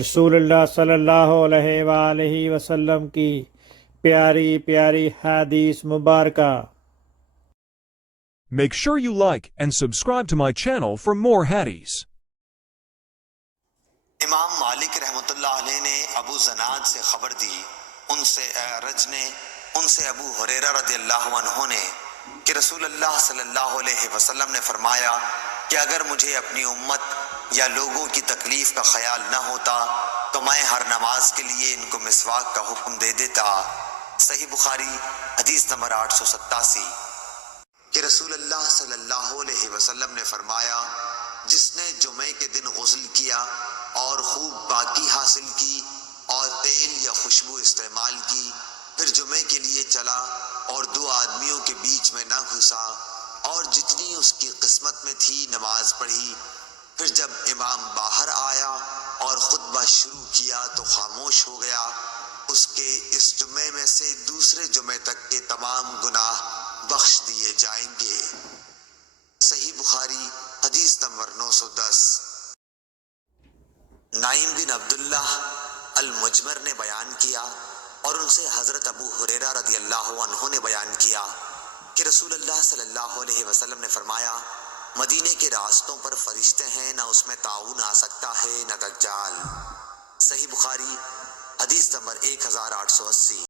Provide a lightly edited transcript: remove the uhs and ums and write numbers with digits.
رسول اللہ صلی اللہ علیہ وآلہ وسلم کی پیاری پیاری حدیث مبارکہ۔ Make sure you like and subscribe to my channel for more hadiths. امام مالک رحمۃ اللہ علیہ نے ابو زناد سے خبر دی، ان سے اعرج نے، ان سے ابو ہریرہ رضی اللہ عنہ نے کہ رسول اللہ صلی اللہ علیہ وسلم نے فرمایا کہ اگر مجھے اپنی امت یا لوگوں کی تکلیف کا خیال نہ ہوتا تو میں ہر نماز کے لیے ان کو مسواک کا حکم دے دیتا۔ صحیح بخاری حدیث نمبر 887 کہ رسول اللہ صلی اللہ علیہ وسلم نے فرمایا، جس نے جمعے کے دن غسل کیا اور خوب پاکی حاصل کی اور تیل یا خوشبو استعمال کی، پھر جمعے کے لیے چلا اور دو آدمیوں کے بیچ میں نہ گھسا اور جتنی اس کی قسمت میں تھی نماز پڑھی، پھر جب امام باہر آیا اور خطبہ شروع کیا تو خاموش ہو گیا، اس کے اس جمعے میں سے دوسرے جمعے تک کے تمام گناہ بخش دیے جائیں گے۔ صحیح بخاری حدیث نمبر 910۔ نعیم بن عبداللہ المجمر نے بیان کیا اور ان سے حضرت ابو ہریرہ رضی اللہ عنہ نے بیان کیا کہ رسول اللہ صلی اللہ علیہ وسلم نے فرمایا، مدینے کے راستوں پر فرشتے ہیں، نہ اس میں طاعون آ سکتا ہے نہ دجال۔ صحیح بخاری حدیث نمبر 1880۔